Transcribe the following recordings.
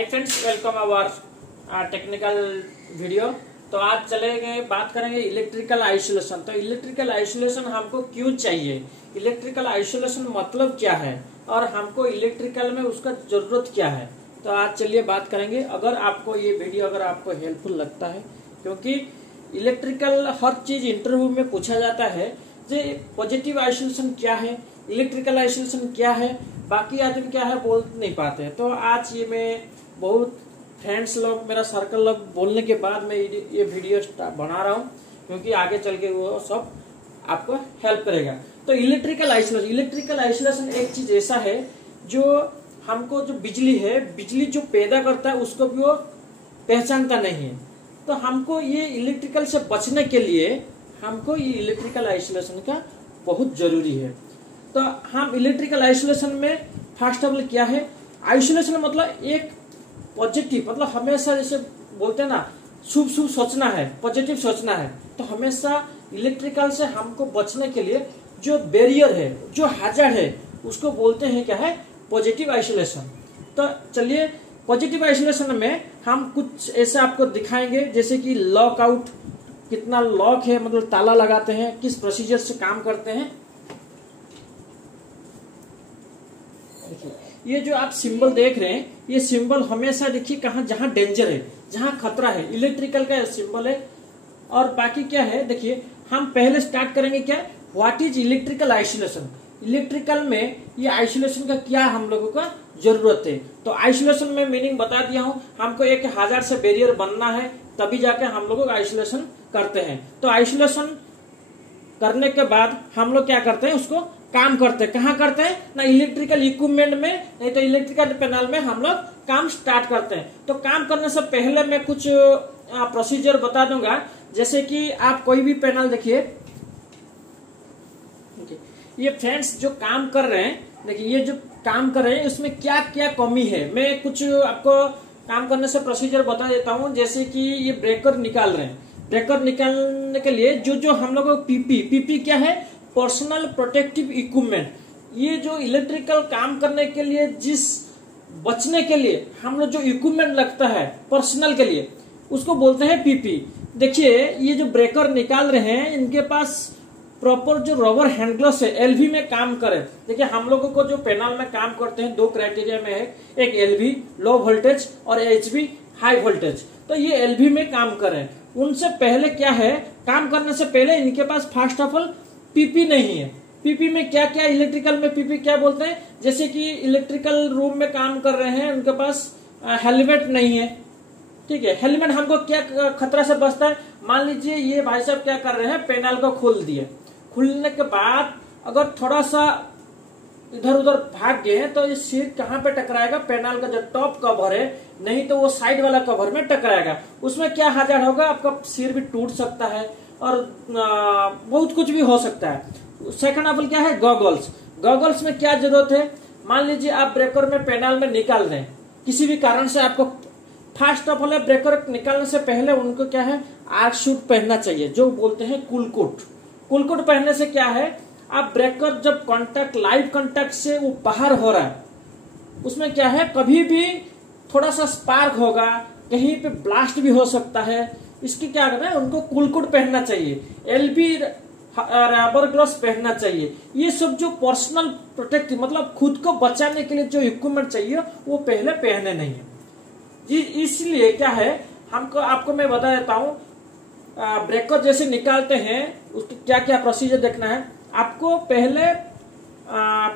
Hi friends, welcome अवर technical video. तो आज चलेंगे बात करेंगे इलेक्ट्रिकल आइसोलेशन। तो इलेक्ट्रिकल आइसोलेशन हमको क्यों चाहिए, इलेक्ट्रिकल आइसोलेशन मतलब क्या है और हमको इलेक्ट्रिकल में उसका जरूरत क्या है। तो आज चलिए बात करेंगे। अगर आपको ये वीडियो आपको हेल्पफुल लगता है, क्योंकि इलेक्ट्रिकल हर चीज इंटरव्यू में पूछा जाता है, जे पॉजिटिव आइसोलेशन क्या है, इलेक्ट्रिकल आइसोलेशन क्या है, बाकी आदमी क्या है बोल नहीं पाते। तो आज ये मैं बहुत फ्रेंड्स लोग, मेरा सर्कल लोग बोलने के बाद मैं ये वीडियो बना रहा हूँ, क्योंकि आगे चल के वो सब आपको हेल्प करेगा। तो इलेक्ट्रिकल आइसोलेशन एक चीज ऐसा है जो हमको, जो बिजली है, बिजली जो पैदा करता है उसको भी वो पहचानता नहीं है। तो हमको ये इलेक्ट्रिकल से बचने के लिए हमको ये इलेक्ट्रिकल आइसोलेशन का बहुत जरूरी है। तो हम इलेक्ट्रिकल आइसोलेशन में फर्स्ट ऑफ ऑल क्या है, आइसोलेशन मतलब एक पॉजिटिव, मतलब हमेशा जैसे बोलते हैं ना, शुभ शुभ सोचना है, पॉजिटिव सोचना है। तो हमेशा इलेक्ट्रिकल से हमको बचने के लिए जो बैरियर है, जो हैजर्ड है, उसको बोलते हैं क्या है, पॉजिटिव आइसोलेशन। तो चलिए पॉजिटिव आइसोलेशन में हम कुछ ऐसा आपको दिखाएंगे, जैसे कि लॉक आउट, कितना लॉक है, मतलब ताला लगाते हैं, किस प्रोसीजर से काम करते हैं। ये जो आप सिंबल देख रहे हैं, ये सिंबल हमेशा देखिए कहाँ, जहां डेंजर है, जहां खतरा है, इलेक्ट्रिकल का सिंबल है। और बाकी क्या है, देखिए हम पहले स्टार्ट करेंगे क्या, what is electrical isolation. Electrical में ये आइसोलेशन का क्या हम लोगों का जरूरत है। तो आइसोलेशन में मीनिंग बता दिया हूं, हमको एक हैजर्ड से बैरियर बनना है, तभी जाके हम लोग आइसोलेशन करते हैं। तो आइसोलेशन करने के बाद हम लोग क्या करते हैं, उसको काम करते हैं। कहाँ करते हैं ना, इलेक्ट्रिकल इक्विपमेंट में, नहीं तो इलेक्ट्रिकल पैनल में हम लोग काम स्टार्ट करते हैं। तो काम करने से पहले मैं कुछ प्रोसीजर बता दूंगा। जैसे कि आप कोई भी पैनल देखिए, ये फ्रेंड्स जो काम कर रहे हैं, देखिए ये जो काम कर रहे हैं इसमें क्या क्या कमी है, मैं कुछ आपको काम करने से प्रोसीजर बता देता हूँ। जैसे कि ये ब्रेकर निकाल रहे हैं, ब्रेकर निकालने के लिए जो हम लोग पीपी क्या है, पर्सनल प्रोटेक्टिव इक्विपमेंट। ये जो इलेक्ट्रिकल काम करने के लिए, जिस बचने के लिए हम लोग जो इक्विपमेंट लगता है पर्सनल के लिए, उसको बोलते हैं पीपी। देखिए ये जो ब्रेकर निकाल रहे हैं, इनके पास प्रॉपर जो रबर हैंड ग्लव्स है, एलवी में काम करे। देखिए हम लोगों को जो पैनल में काम करते हैं, दो क्राइटेरिया में है, एक एलवी लो वोल्टेज और एचवी हाई वोल्टेज। तो ये एलवी में काम करें, उनसे पहले क्या है, काम करने से पहले इनके पास फर्स्ट ऑफ ऑल पीपी नहीं है। पीपी में क्या क्या, इलेक्ट्रिकल में पीपी क्या बोलते हैं, जैसे कि इलेक्ट्रिकल रूम में काम कर रहे हैं, उनके पास हेलमेट नहीं है। ठीक है, हेलमेट हमको क्या खतरा से बचता है। मान लीजिए ये भाई साहब क्या कर रहे हैं, पैनल को खोल दिए, खुलने के बाद अगर थोड़ा सा इधर उधर भाग गए तो ये सिर कहाँ पे टकराएगा, पैनल का जो टॉप कवर है, नहीं तो वो साइड वाला कवर में टकराएगा। उसमें क्या हैजर्ड होगा, आपका सिर भी टूट सकता है और बहुत कुछ भी हो सकता है। सेकंड ऑफ ऑल क्या है, गॉगल्स। गॉगल्स में क्या जरूरत है, मान लीजिए आप ब्रेकर में पैनल में निकाल रहे हैं, किसी भी कारण से आपको फर्स्ट ऑफ ऑल ब्रेकर निकालने से पहले उनको क्या है, आर्क सूट पहनना चाहिए, जो बोलते हैं कूल कोट। कूल कोट पहनने से क्या है, आप ब्रेकर जब कांटेक्ट, लाइव कांटेक्ट से वो बाहर हो रहा है, उसमें क्या है, कभी भी थोड़ा सा स्पार्क होगा, कहीं पे ब्लास्ट भी हो सकता है। इसकी क्या करना है, उनको कूल कोट पहनना चाहिए, एलबी रबर ग्लव्स पहनना चाहिए। ये सब जो पर्सनल प्रोटेक्टिव, मतलब खुद को बचाने के लिए जो इक्विपमेंट चाहिए, वो पहले पहने नहीं है जी। इसलिए क्या है, हमको आपको मैं बता देता हूँ, ब्रेकर जैसे निकालते हैं उसकी क्या क्या प्रोसीजर देखना है। आपको पहले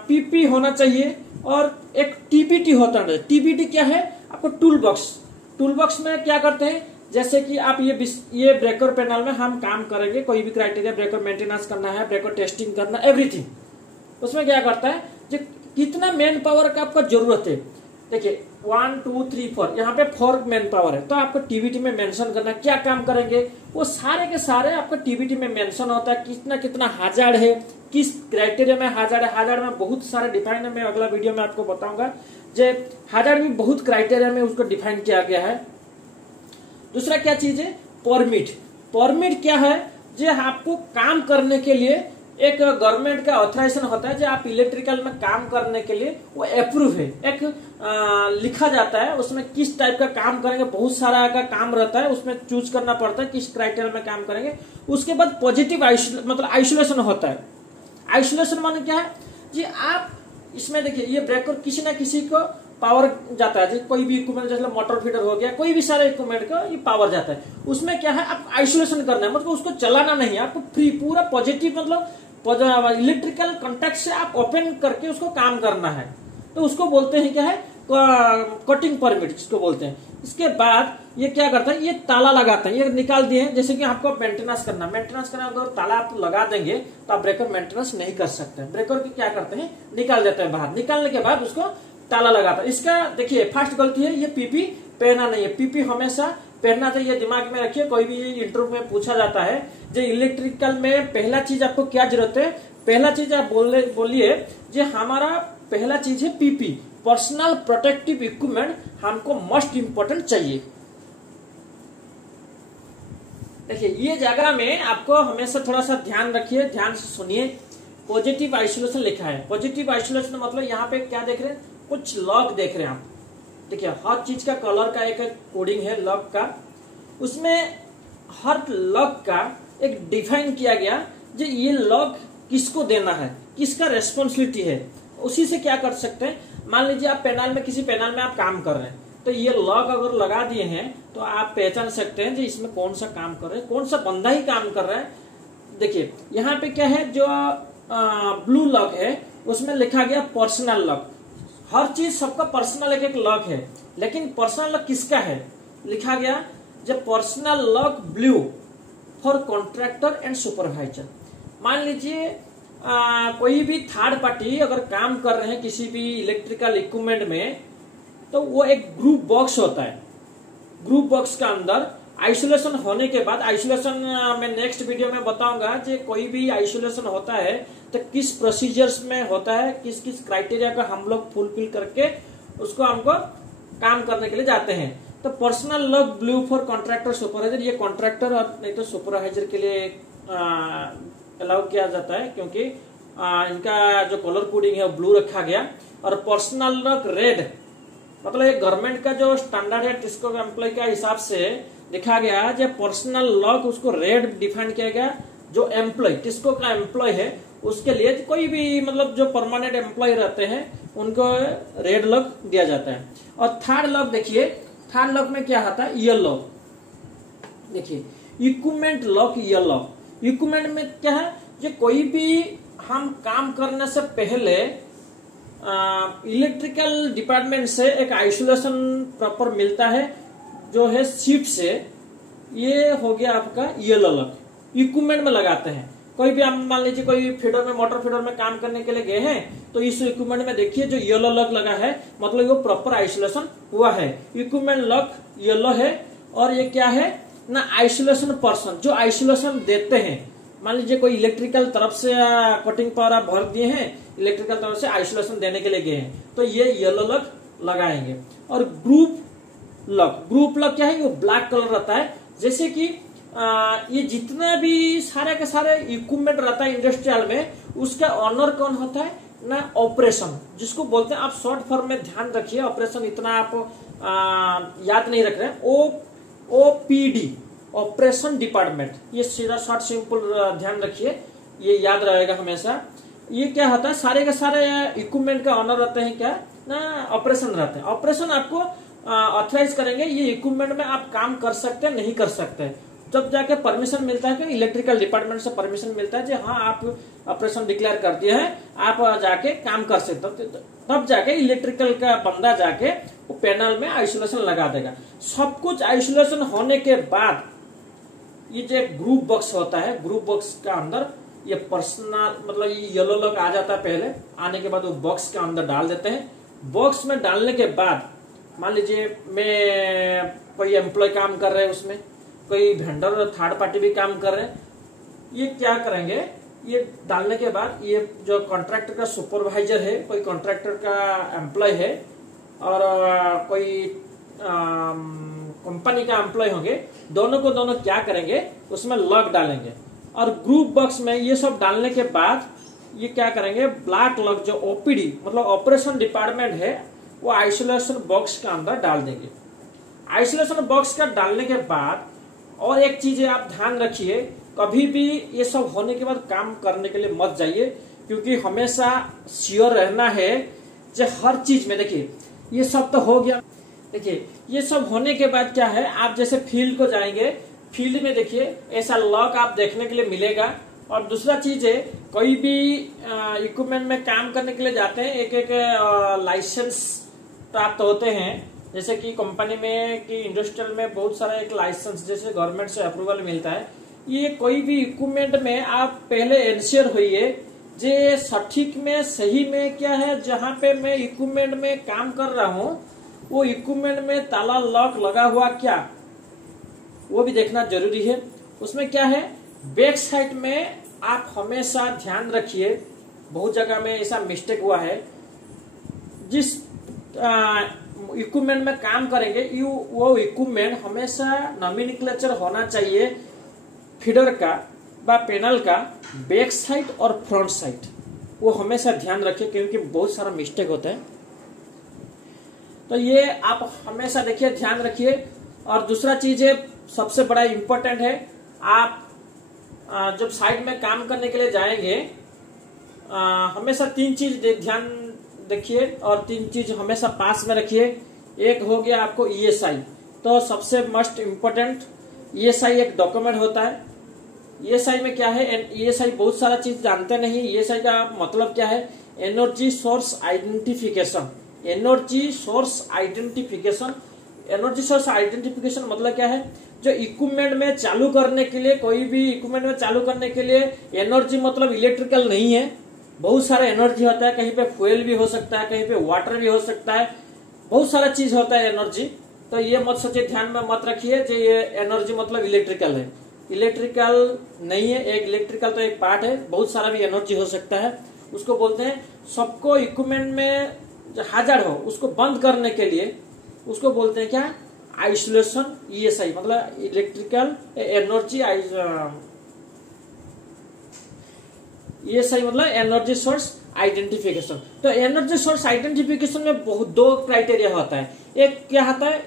पीपी होना चाहिए और एक टीबीटी होता है। टीबीटी क्या है, आपको टूल बॉक्स। टूल बॉक्स में क्या करते हैं, जैसे कि आप ये ब्रेकर पैनल में हम काम करेंगे, कोई भी क्राइटेरिया, ब्रेकर मेंटेनेंस करना है, ब्रेकर टेस्टिंग करना, एवरीथिंग। उसमें क्या करता है, जो कितना मैन पावर का आपका जरूरत है, देखिए 1 2 3 4, यहाँ पे 4 मैन पावर है। तो आपको टीबीटी में मेंशन करना है, क्या काम करेंगे, वो सारे के सारे आपको टीबीटी में मेंशन होता है। कितना कितना हैजर्ड है, किस क्राइटेरिया में हैजर्ड है। हैजर्ड में बहुत सारे डिफाइन है, मैं अगला वीडियो में आपको बताऊंगा। जो हैजर्ड में बहुत क्राइटेरिया में उसको डिफाइन किया गया है। दूसरा क्या चीज है, परमिट। परमिट क्या है, जो आपको काम करने के लिए एक गवर्नमेंट का ऑथराइजेशन होता है जो आप इलेक्ट्रिकल में काम करने के लिए वो अप्रूव है। एक लिखा जाता है उसमें किस टाइप का काम करेंगे, बहुत सारा का काम रहता है, उसमें चूज करना पड़ता है किस क्राइटेरिया में काम करेंगे। उसके बाद पॉजिटिव मतलब आइसोलेशन होता है। आइसोलेशन माने क्या है जी, आप इसमें देखिए ये ब्रेकर किसी ना किसी को पावर जाता है, कोई भी इक्विपमेंट जैसे मोटर फीडर हो गया, कोई भी सारे इक्विपमेंट का ये पावर जाता है। उसमें क्या है, आप आइसोलेशन करना है, मतलब उसको चलाना नहीं है आपको, फ्री पूरा पॉजिटिव मतलब इलेक्ट्रिकल कॉन्टैक्ट से आप ओपन करके उसको काम करना है। तो उसको बोलते हैं क्या है, कटिंग परमिट जिसको बोलते हैं। इसके बाद ये क्या करता है, ये ताला लगाता है, ये निकाल दिए हैं। जैसे कि आपको मेंटेनेंस करना अगर ताला आप लगा देंगे तो आप ब्रेकर मेंटेनेंस नहीं कर सकते। ब्रेकर की क्या करते हैं, निकाल देते हैं बाहर, निकालने के बाद उसको ताला लगाता है। इसका देखिए फर्स्ट गलती है, ये पीपी पहना नहीं है। पीपी हमेशा पहनना चाहिए, दिमाग में रखिए। कोई भी इंटरव्यू में पूछा जाता है जो इलेक्ट्रिकल में पहला चीज आपको क्या जरूरत है, पहला चीज आप बोलिए जो हमारा पहला चीज है पीपी, पर्सनल प्रोटेक्टिव इक्विपमेंट हमको मोस्ट इंपोर्टेंट चाहिए। देखिए ये जगह में आपको हमेशा थोड़ा सा ध्यान रखिए, ध्यान से सुनिए। पॉजिटिव आइसोलेशन लिखा है। पॉजिटिव आइसोलेशन मतलब यहाँ पे क्या देख रहे हैं, कुछ लॉक देख रहे हैं आप। देखिए हर चीज का कलर का एक कोडिंग है लॉक का, उसमें हर लॉक का एक डिफाइन किया गया जो ये लॉक किसको देना है, किसका रेस्पॉन्सिबिलिटी है। उसी से क्या कर सकते हैं, मान लीजिए आप पैनल में, किसी पैनल में आप काम कर रहे हैं, तो ये लॉक अगर लगा दिए हैं तो आप पहचान सकते हैं कि इसमें कौन सा काम कर रहे हैं, कौन सा बंदा ही काम कर रहा है। देखिए यहाँ पे क्या है, जो ब्लू लॉक है उसमें लिखा गया पर्सनल लॉक। हर चीज सबका पर्सनल एक लॉक है, लेकिन पर्सनल लॉक किसका है, लिखा गया जब personal lock blue for contractor and supervisor. मान लीजिए कोई भी थर्ड पार्टी अगर काम कर रहे हैं किसी भी इलेक्ट्रिकल इक्विपमेंट में, तो वो एक ग्रुप बॉक्स होता है। ग्रुप बॉक्स का अंदर आइसोलेशन होने के बाद, आइसोलेशन मैं नेक्स्ट वीडियो में बताऊंगा कि कोई भी आइसोलेशन होता है तो किस प्रोसीजर्स में होता है, किस किस क्राइटेरिया का हम लोग फुलफिल करके उसको हमको काम करने के लिए जाते हैं। तो personal lock blue for contractor supervisor, ये कॉन्ट्रैक्टर और नहीं तो सुपरवाइजर के लिए अलाउ किया जाता है, क्योंकि इनका जो कलर कोडिंग है वो ब्लू रखा गया। और पर्सनल लॉक रेड, मतलब ये गवर्नमेंट का जो स्टैंडर्ड है टिस्को एम्प्लॉय का हिसाब से लिखा गया, जब पर्सनल लॉक उसको रेड डिफाइन किया गया। जो एम्प्लॉय टिस्को का एम्प्लॉय है उसके लिए, कोई भी मतलब जो परमानेंट एम्प्लॉय रहते हैं उनको रेड लॉक दिया जाता है। और थर्ड लॉक देखिए, थर्ड लॉक में क्या आता है, येलो। देखिए इक्विपमेंट लॉक, येलो। इक्विपमेंट में क्या है, जो कोई भी हम काम करने से पहले इलेक्ट्रिकल डिपार्टमेंट से एक आइसोलेशन प्रॉपर मिलता है जो है शीट से। ये हो गया आपका येलो लॉक, इक्विपमेंट में लगाते हैं। कोई भी आप मान लीजिए कोई फीडर में, मोटर फीडर में काम करने के लिए गए हैं, तो इस इक्विपमेंट में देखिए जो येलो लॉक लगा है, मतलब वो प्रॉपर आइसोलेशन हुआ है। इक्विपमेंट लॉक येलो है। और ये क्या है ना, आइसोलेशन पर्सन, जो आइसोलेशन देते हैं। मान लीजिए कोई इलेक्ट्रिकल तरफ से कटिंग पावर आप भर दिए हैं, इलेक्ट्रिकल तरफ से आइसोलेशन देने के लिए गए हैं, तो ये येलो लॉक लगाएंगे। और ग्रुप लॉक, ग्रुप लॉक क्या है, वो ब्लैक कलर रहता है। जैसे कि ये जितना भी सारे के सारे इक्विपमेंट रहता है इंडस्ट्रियल में, उसका ऑनर कौन होता है ना, ऑपरेशन जिसको बोलते हैं। आप शॉर्ट फॉर्म में ध्यान रखिए, ऑपरेशन इतना आप याद नहीं रख रहे। OPD, ऑपरेशन डिपार्टमेंट, ये सीधा शॉर्ट सिंपल ध्यान रखिए, ये याद रहेगा हमेशा। ये क्या होता है, सारे के सारे इक्विपमेंट का ऑनर रहते हैं क्या ना, ऑपरेशन रहते हैं। ऑपरेशन आपको ऑथराइज करेंगे, ये इक्विपमेंट में आप काम कर सकते हैं, नहीं कर सकते। जब जाके परमिशन मिलता है कि इलेक्ट्रिकल डिपार्टमेंट से परमिशन मिलता है, हाँ आप ऑपरेशन डिक्लेयर कर दिए हैं, आप जाके काम कर सकते हो, तब जाके इलेक्ट्रिकल का बंदा जाके वो पैनल में आइसोलेशन लगा देगा। सब कुछ आइसोलेशन होने के बाद ये जो ग्रुप बॉक्स होता है, ग्रुप बॉक्स का अंदर ये पर्सनल मतलब ये येलो लॉक आ जाता है। पहले आने के बाद वो बॉक्स के अंदर डाल देते हैं। बॉक्स में डालने के बाद मान लीजिए मैं कोई एम्प्लॉय काम कर रहे हैं उसमें, कोई वेंडर थर्ड पार्टी भी काम कर रहे हैं, ये क्या करेंगे, ये डालने के बाद ये जो कॉन्ट्रैक्टर का सुपरवाइजर है, कोई कॉन्ट्रैक्टर का एम्प्लॉय है और कोई कंपनी का एम्प्लॉय होंगे, दोनों को दोनों क्या करेंगे, उसमें लॉक डालेंगे। और ग्रुप बॉक्स में ये सब डालने के बाद ये क्या करेंगे, ब्लैक लॉक जो ओपीडी मतलब ऑपरेशन डिपार्टमेंट है वो आइसोलेशन बॉक्स के अंदर डाल देंगे। आइसोलेशन बॉक्स का डालने के बाद और एक चीज है, आप ध्यान रखिए, कभी भी ये सब होने के बाद काम करने के लिए मत जाइए, क्योंकि हमेशा श्योर रहना है जो हर चीज में। देखिए ये सब तो हो गया, देखिए ये सब होने के बाद क्या है, आप जैसे फील्ड को जाएंगे, फील्ड में देखिए ऐसा लॉक आप देखने के लिए मिलेगा। और दूसरा चीज है, कोई भी इक्विपमेंट में काम करने के लिए जाते हैं एक एक लाइसेंस प्राप्त होते हैं, जैसे कि कंपनी में कि इंडस्ट्रियल में बहुत सारा एक लाइसेंस जैसे गवर्नमेंट से अप्रूवल मिलता है। ये कोई भी इक्विपमेंट में आप पहले इंश्योर होइए जे सटीक में सही में क्या है, जहाँ पे मैं इक्विपमेंट में काम कर रहा हूँ वो इक्विपमेंट में ताला लॉक लगा हुआ क्या, वो भी देखना जरूरी है। उसमें क्या है, बैक साइड में आप हमेशा ध्यान रखिए, बहुत जगह में ऐसा मिस्टेक हुआ है, जिस इक्विपमेंट में काम करेंगे वो इक्विपमेंट हमेशा नॉमेनक्लेचर होना चाहिए फीडर का व पैनल का बैक साइड और फ्रंट साइड, वो हमेशा ध्यान रखिए क्योंकि बहुत सारा मिस्टेक होता है। तो ये आप हमेशा देखिए, ध्यान रखिए। और दूसरा चीज है, सबसे बड़ा इम्पोर्टेंट है, आप जब साइड में काम करने के लिए जाएंगे हमेशा 3 चीज ध्यान देखिए और 3 चीज हमेशा पास में रखिए। एक हो गया आपको ESI, तो सबसे मस्ट इम्पोर्टेंट ESI एक डॉक्यूमेंट होता है। ESI में क्या है, ESI बहुत सारा चीज जानते नहीं। ESI का मतलब क्या है, energy source identification. Energy source identification, energy source identification मतलब क्या है, जो इक्विपमेंट में चालू करने के लिए, कोई भी इक्विपमेंट में चालू करने के लिए एनर्जी मतलब इलेक्ट्रिकल नहीं है, बहुत सारा एनर्जी होता है, कहीं पे फ्यूल भी हो सकता है, कहीं पे वाटर भी हो सकता है, बहुत सारा चीज होता है एनर्जी। तो ये मत सोचिए, ध्यान में मत रखिए कि ये एनर्जी मतलब इलेक्ट्रिकल है, इलेक्ट्रिकल नहीं है। एक इलेक्ट्रिकल तो एक पार्ट है, बहुत सारा भी एनर्जी हो सकता है, उसको बोलते हैं। सबको इक्विपमेंट में जो हाजर हो उसको बंद करने के लिए उसको बोलते हैं क्या, आइसोलेशन। ESI मतलब इलेक्ट्रिकल एनर्जी, ESI मतलब एनर्जी सोर्स आइडेंटिफिकेशन। तो एनर्जी सोर्स आइडेंटिफिकेशन में बहुत 2 क्राइटेरिया होता है। एक क्या होता है,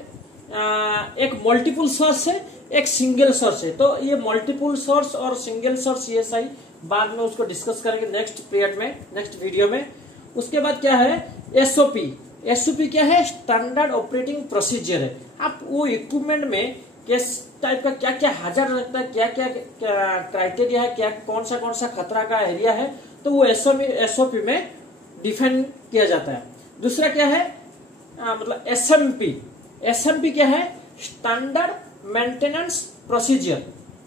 एक मल्टीपल सोर्स है, एक सिंगल सोर्स है। तो ये मल्टीपल सोर्स और सिंगल सोर्स ESI बाद में उसको डिस्कस करेंगे नेक्स्ट पीरियड में, नेक्स्ट वीडियो में। उसके बाद क्या है, SOP क्या है, स्टैंडर्ड ऑपरेटिंग प्रोसीजर है। आप वो इक्विपमेंट में किस टाइप का क्या क्या हाजर रहता है, क्या क्या क्राइटेरिया है, क्या कौन सा खतरा का एरिया है, तो वो SOP में डिफाइन किया जाता है। दूसरा क्या है, मतलब SMP क्या है, स्टैंडर्ड मेंटेनेंस प्रोसीजर।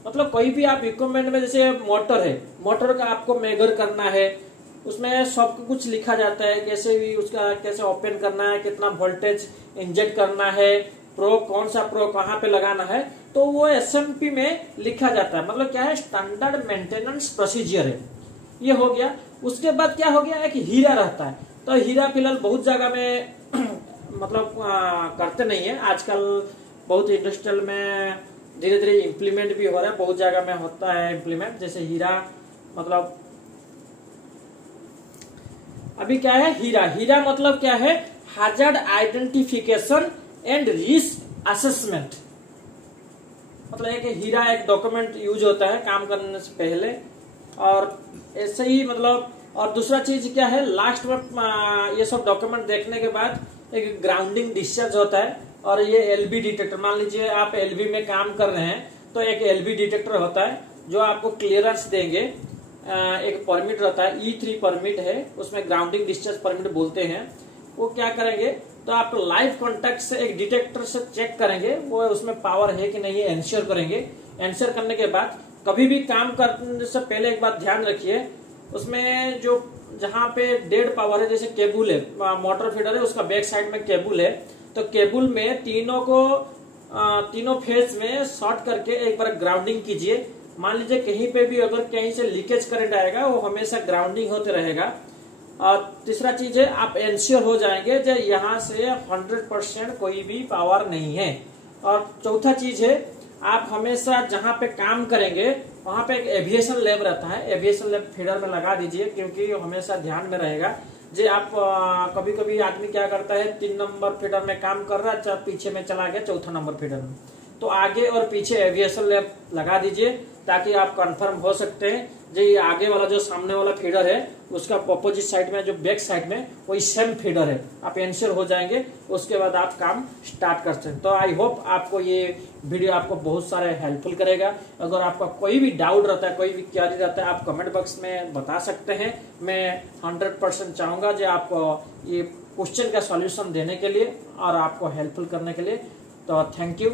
मतलब कोई भी आप इक्विपमेंट में, जैसे मोटर है, मोटर का आपको मेजर करना है, उसमें सब कुछ लिखा जाता है, कैसे भी उसका कैसे ओपन करना है, कितना वोल्टेज इंजेक्ट करना है, कौन सा कहाँ पे लगाना है, तो वो SMP में लिखा जाता है। मतलब क्या है, स्टैंडर्ड मेंटेनेंस प्रोसीजर है। ये हो गया। उसके बाद क्या हो गया, एक हीरा रहता है। तो हीरा फिलहाल बहुत जगह में मतलब करते नहीं है, आजकल बहुत इंडस्ट्रियल में धीरे धीरे इम्प्लीमेंट भी हो रहा है, बहुत जगह में होता है इम्प्लीमेंट। जैसे हीरा मतलब अभी क्या है, हीरा मतलब क्या है, hazard identification and risk assessment. मतलब एक हीरा एक डॉक्यूमेंट यूज होता है काम करने से पहले, और ऐसे ही मतलब। और दूसरा चीज क्या है, लास्ट में ये सब डॉक्यूमेंट देखने के बाद एक ग्राउंडिंग डिस्चार्ज होता है, और ये LV डिटेक्टर, मान लीजिए आप LV में काम कर रहे हैं तो एक LV डिटेक्टर होता है जो आपको क्लियरेंस देंगे। एक परमिट रहता है, E3 परमिट है, उसमें ग्राउंडिंग डिस्चार्ज परमिट बोलते हैं। वो क्या करेंगे, तो आप लाइव कॉन्टैक्ट से एक डिटेक्टर से चेक करेंगे वो उसमें पावर है कि नहीं है, एंश्योर करेंगे। एंश्योर करने के बाद कभी भी काम करने से पहले एक बात ध्यान रखिए, उसमें जो जहाँ पे डेड पावर है, जैसे केबल है, मोटर फीडर है, उसका बैक साइड में केबल है, तो केबल में तीनों फेज में शॉर्ट करके एक बार ग्राउंडिंग कीजिए। मान लीजिए कहीं पे भी अगर कहीं से लीकेज करंट आएगा, वो हमेशा ग्राउंडिंग होते रहेगा। और तीसरा चीज है, आप एंश्योर हो जाएंगे जो यहाँ से 100% कोई भी पावर नहीं है। और चौथा चीज है, आप हमेशा जहाँ पे काम करेंगे वहां पे एक एविएशन लैब रहता है, एविएशन लैब फीडर में लगा दीजिए, क्योंकि हमेशा ध्यान में रहेगा। जे आप कभी कभी आदमी क्या करता है, 3 नंबर फीडर में काम कर रहा है, पीछे में चला गया 4था नंबर फीडर में, तो आगे और पीछे एविएशन लैब लगा दीजिए, ताकि आप कंफर्म हो सकते हैं जो ये आगे वाला जो सामने वाला फीडर है उसका अपोजिट साइड में, जो बैक साइड में वही सेम फीडर है, आप एंश्योर हो जाएंगे। उसके बाद आप काम स्टार्ट कर सकते हैं। तो आई होप आपको ये वीडियो आपको बहुत सारे हेल्पफुल करेगा। अगर आपका कोई भी डाउट रहता है, कोई भी क्वेरी रहता है, आप कमेंट बॉक्स में बता सकते हैं। मैं 100% चाहूंगा जो आपको ये क्वेश्चन का सॉल्यूशन देने के लिए और आपको हेल्पफुल करने के लिए। तो थैंक यू।